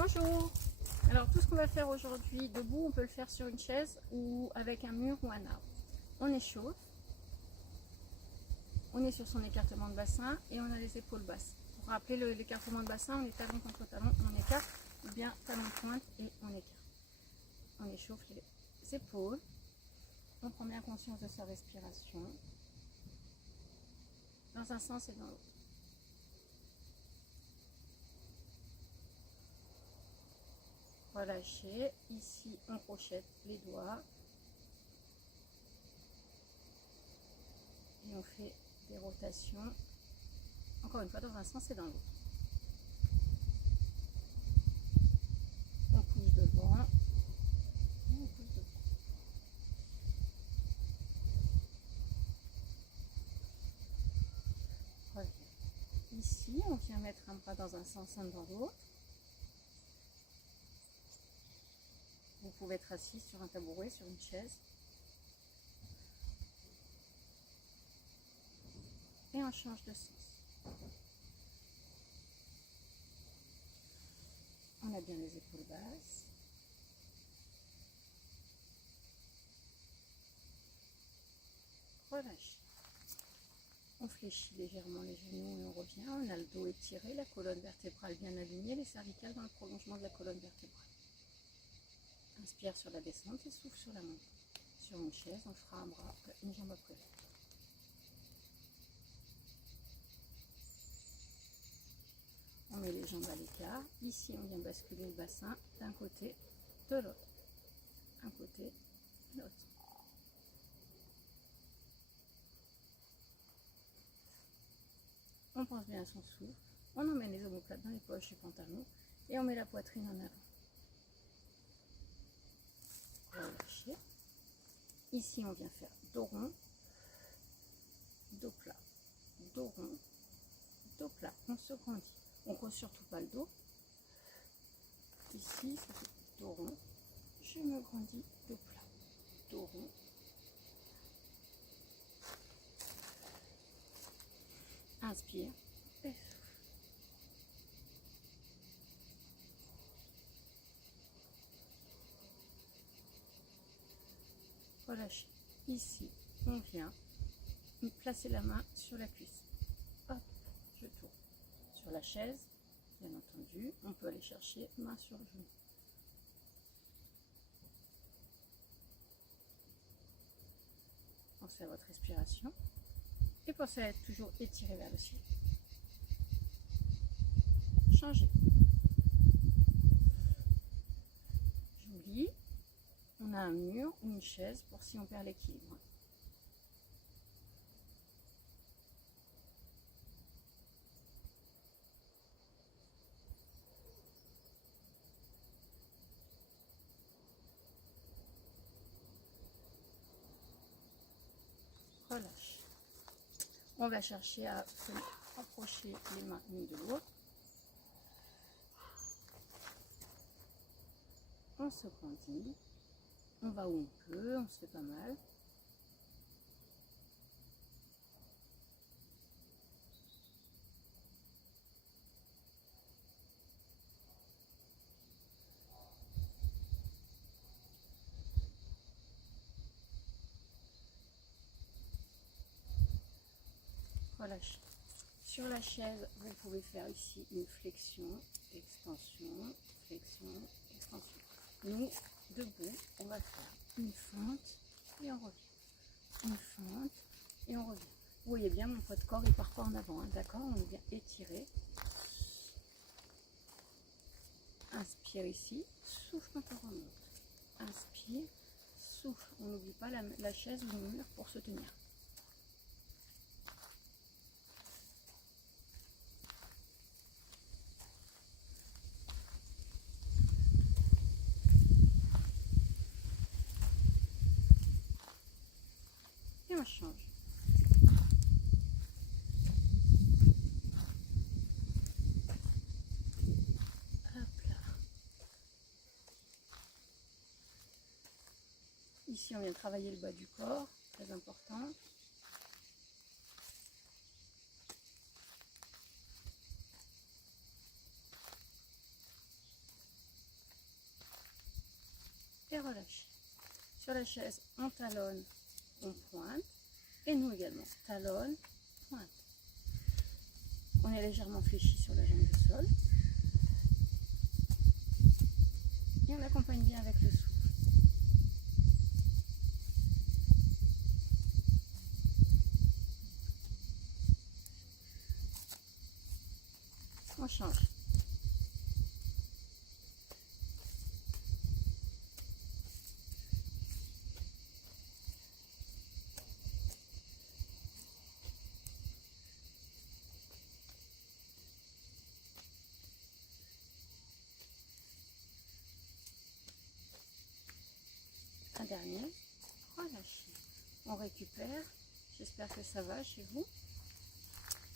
Bonjour. Alors tout ce qu'on va faire aujourd'hui debout, on peut le faire sur une chaise ou avec un mur ou un arbre. On échauffe, on est sur son écartement de bassin et on a les épaules basses. Pour rappeler l'écartement de bassin, on est talon contre talon, on écarte, ou bien talon pointe et on écarte. On échauffe les épaules, on prend bien conscience de sa respiration, dans un sens et dans l'autre. Relâchez, ici on crochette les doigts et on fait des rotations, encore une fois dans un sens et dans l'autre. On pousse devant, on pousse devant. Reviens. Ici on vient mettre un bras dans un sens, un dans l'autre. Vous pouvez être assis sur un tabouret, sur une chaise. Et on change de sens. On a bien les épaules basses. Relâchez. On fléchit légèrement les genoux et on revient. On a le dos étiré, la colonne vertébrale bien alignée, les cervicales dans le prolongement de la colonne vertébrale. Inspire sur la descente et souffle sur la montée. Sur une chaise, on fera un bras, une jambe après l'autre. On met les jambes à l'écart. Ici, on vient basculer le bassin d'un côté, de l'autre. Un côté, de l'autre. On pense bien à son souffle. On emmène les omoplates dans les poches du pantalon et on met la poitrine en avant. Relâchez. Ici, on vient faire dos rond, dos plat, dos rond, dos plat. On se grandit. On ne cause surtout pas le dos. Ici, ça fait dos rond. Je me grandis, dos plat, dos rond. Inspire et souffle. Relâchez. Ici, on vient placer la main sur la cuisse. Hop, je tourne. Sur la chaise, bien entendu, on peut aller chercher main sur le genou. Pensez à votre respiration et pensez à être toujours étiré vers le ciel. Changez. J'oublie, on a un mur ou une chaise pour si on perd l'équilibre. Relâche. On va chercher à approcher les mains l'une de l'autre. On se grandit. On va où on peut, on se fait pas mal. Relâchez. Sur la chaise, vous pouvez faire ici une flexion, extension, flexion, extension. Nous, debout, on va faire une fente et on revient. Une fente et on revient. Vous voyez bien, mon poids de corps, il part pas en avant, hein, d'accord? On vient étirer. Inspire ici, souffle quand on remonte. Inspire, souffle. On n'oublie pas la chaise ou le mur pour se tenir. Et on change. Hop là. Ici, on vient travailler le bas du corps, très important. relâcher. Sur la chaise, on talonne, on pointe. Et nous également, talonne, pointe. On est légèrement fléchi sur la jambe du sol. Et on accompagne bien avec le souffle. On change. Un dernier, relâchez. On récupère, j'espère que ça va chez vous.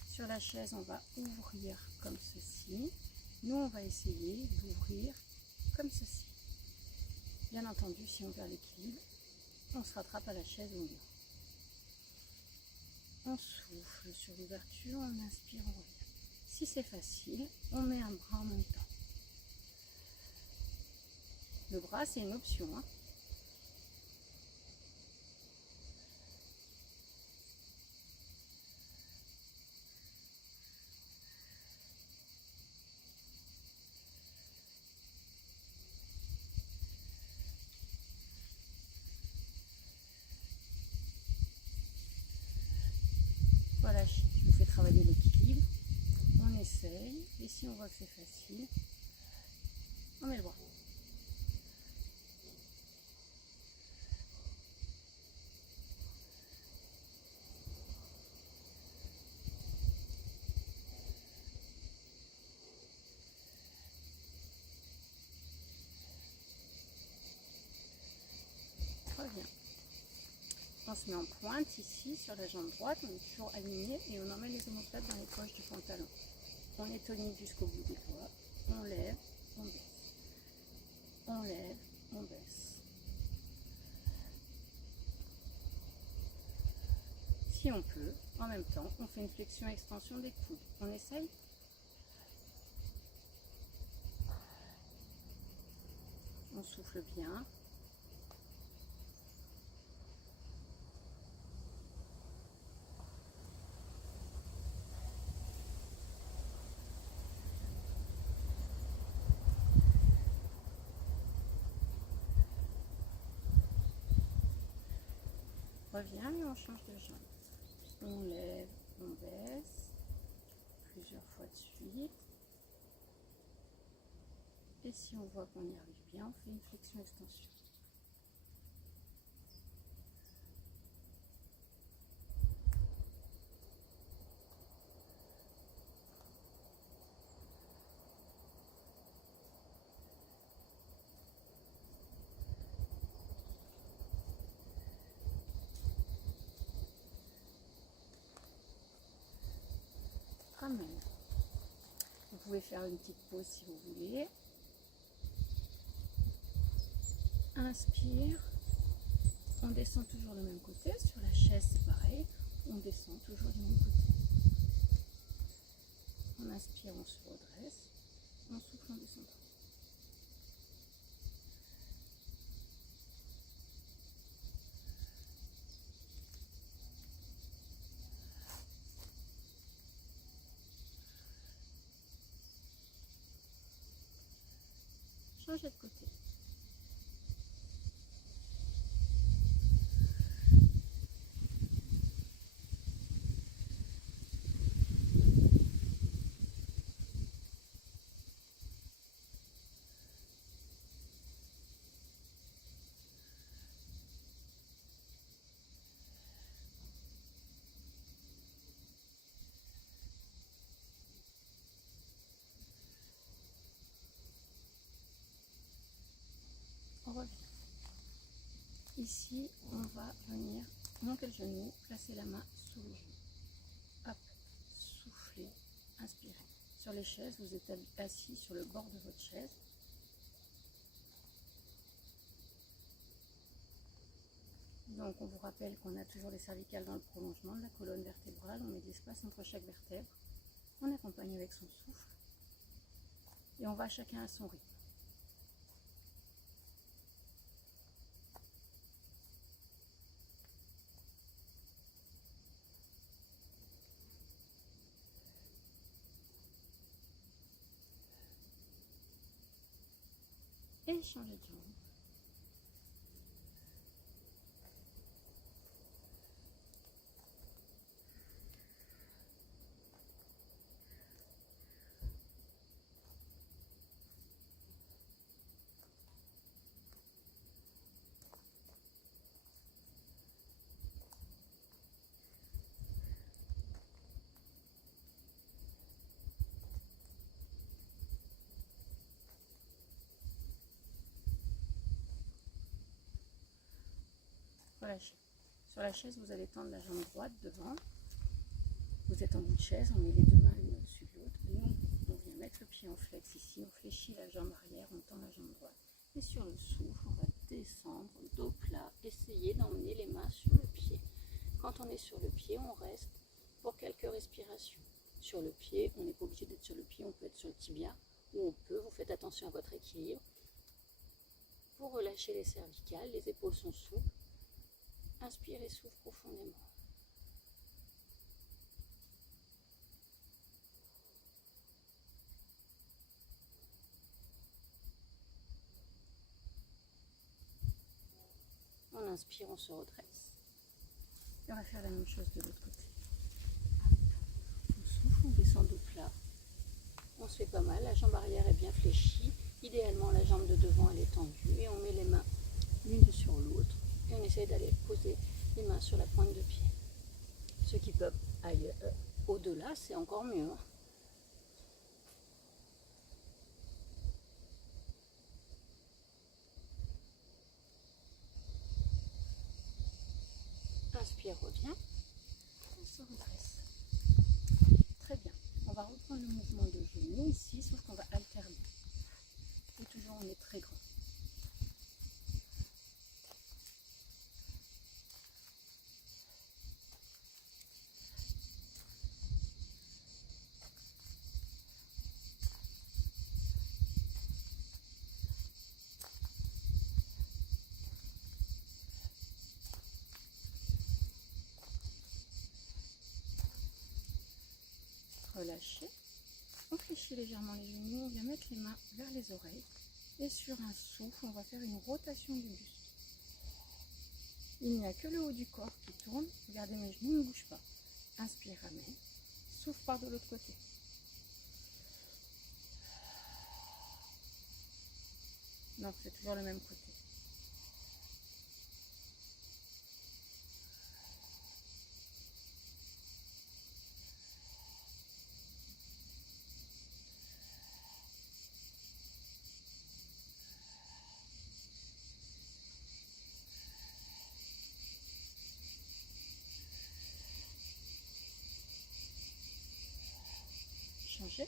Sur la chaise, on va ouvrir comme ceci. Nous, on va essayer d'ouvrir comme ceci. Bien entendu, si on perd l'équilibre, on se rattrape à la chaise au mur. On souffle sur l'ouverture, on inspire, on revient. Si c'est facile, on met un bras en même temps. Le bras, c'est une option, hein. Voilà, je vous fais travailler l'équilibre. On essaye. Et si on voit que c'est facile, on met le bras. Très bien. On se met en pointe ici sur la jambe droite, on est toujours aligné et on emmène les omoplates dans les poches du pantalon. On est tonique jusqu'au bout des doigts, on lève, on baisse. On lève, on baisse. Si on peut, en même temps, on fait une flexion-extension des coudes. On essaye? On souffle bien. Revient et on change de jambe. On lève, on baisse, plusieurs fois de suite. Et si on voit qu'on y arrive bien, on fait une flexion-extension. Ramène. Vous pouvez faire une petite pause si vous voulez. Inspire. On descend toujours du même côté. Sur la chaise, c'est pareil. On descend toujours du même côté. On inspire, on se redresse. On souffle en descendant. Changez de côté. On revient. Ici, on va venir monter le genou, placer la main sous le genou. Hop, soufflez, inspirez. Sur les chaises, vous êtes assis sur le bord de votre chaise. Donc on vous rappelle qu'on a toujours les cervicales dans le prolongement de la colonne vertébrale. On met de l'espace entre chaque vertèbre. On accompagne avec son souffle. Et on va chacun à son rythme. et changez de jambe. Relâchez. Sur la chaise, vous allez tendre la jambe droite devant. Vous êtes en bout de chaise, on met les deux mains l'une au-dessus de l'autre. Nous, on vient mettre le pied en flex ici, on fléchit la jambe arrière, on tend la jambe droite. Et sur le souffle, on va descendre, dos plat, essayer d'emmener les mains sur le pied. Quand on est sur le pied, on reste pour quelques respirations. Sur le pied, on n'est pas obligé d'être sur le pied, on peut être sur le tibia, ou on peut, vous faites attention à votre équilibre. Vous relâchez les cervicales, les épaules sont souples. Inspire et souffle profondément. On inspire, on se redresse. Et on va faire la même chose de l'autre côté. On souffle, on descend de plat. On se fait pas mal, la jambe arrière est bien fléchie. Idéalement, la jambe de devant elle est tendue. Et on met les mains l'une sur l'autre. Et on essaye d'aller poser les mains sur la pointe de pied. Ceux qui peuvent aller au-delà, c'est encore mieux. Inspire, reviens. On se redresse. Très bien. On va reprendre le mouvement de genoux ici, sauf qu'on va alterner. Et toujours on est très grand. Relâchez. On fléchit légèrement les genoux, on vient mettre les mains vers les oreilles. Et sur un souffle, on va faire une rotation du buste. Il n'y a que le haut du corps qui tourne. Regardez, mes genoux ne bougent pas. Inspire, ramène. Souffle par de l'autre côté. Non, c'est toujours le même côté. Changez.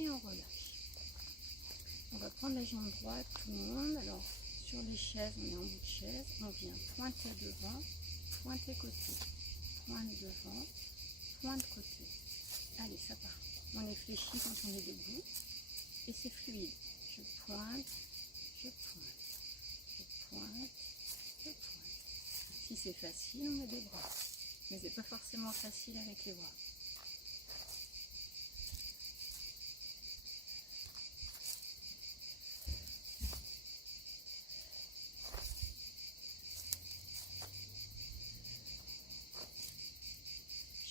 Et on relâche. On va prendre la jambe droite, tout le monde. Alors, sur les chaises, on est en bout de chaise. On vient pointer devant, pointer côté. Pointe devant, pointe côté. Allez, ça part. On est fléchi quand on est debout. Et c'est fluide. Je pointe, je pointe, je pointe, je pointe. Si c'est facile, on met des bras. Mais c'est pas forcément facile avec les bras.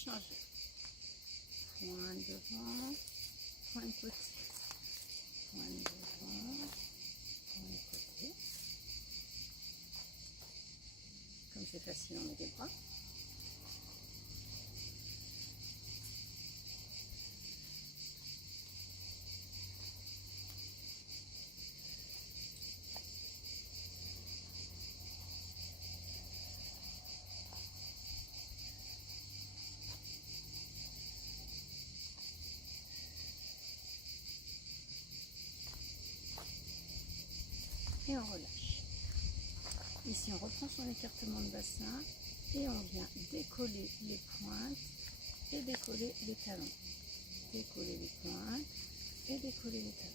Changer. Pointe devant, pointe côté. Pointe devant, pointe côté. Comme c'est facile, on met des bras. et on relâche. Ici, on reprend son écartement de bassin et on vient décoller les pointes et décoller les talons. Décoller les pointes et décoller les talons.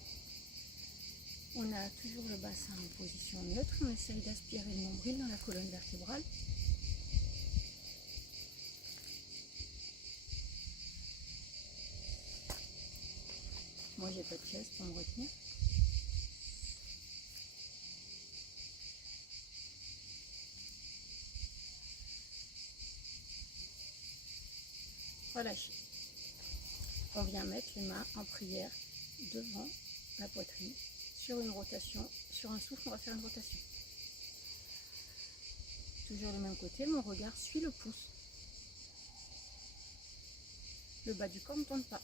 On a toujours le bassin en position neutre. On essaye d'aspirer le nombril dans la colonne vertébrale. Moi, j'ai pas de chaise pour me retenir. Relâchez. On vient mettre les mains en prière devant la poitrine sur une rotation. Sur un souffle, on va faire une rotation. Toujours du même côté, mon regard suit le pouce. Le bas du corps ne tourne pas.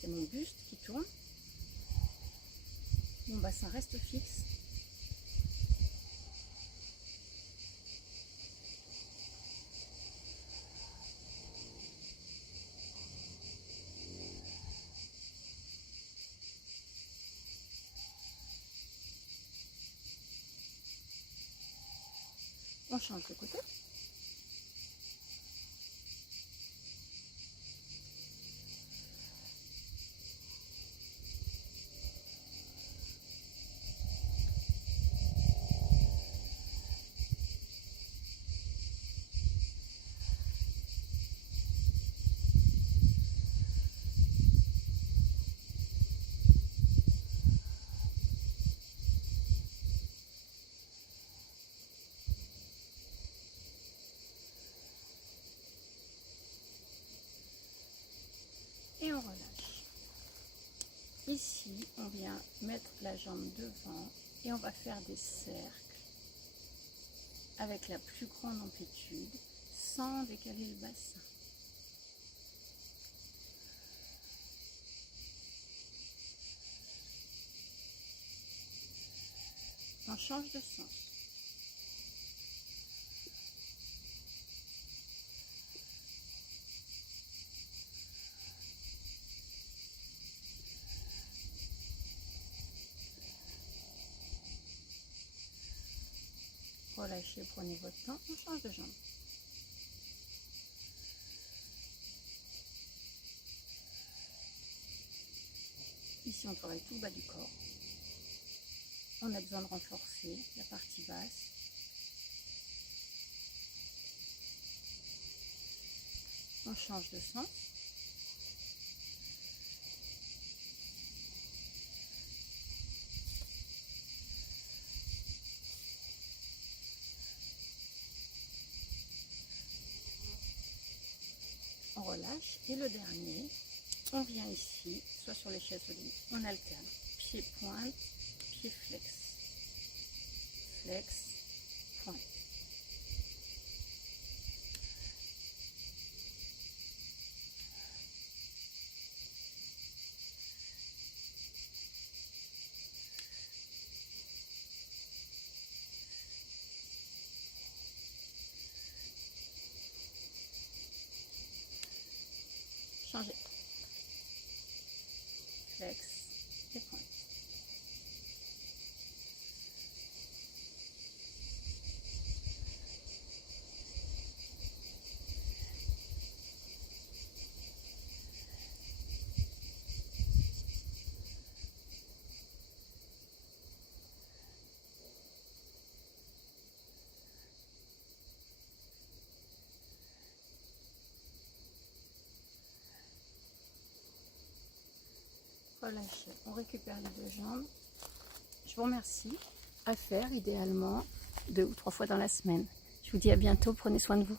C'est mon buste qui tourne. Mon bassin reste fixe. On change de côté. Et on relâche. Ici, on vient mettre la jambe devant et on va faire des cercles avec la plus grande amplitude sans décaler le bassin. On change de sens. Relâchez, prenez votre temps, on change de jambe. Ici, on travaille tout le bas du corps. On a besoin de renforcer la partie basse. On change de sens. On relâche. Et le dernier, on vient ici, soit sur les chaises solides, on alterne. Pied pointe, pied flex. Flex, pointe. Changez. Flex et pointe. Relâchez. On récupère les deux jambes. Je vous remercie. À faire idéalement 2 ou 3 fois dans la semaine. Je vous dis à bientôt. Prenez soin de vous.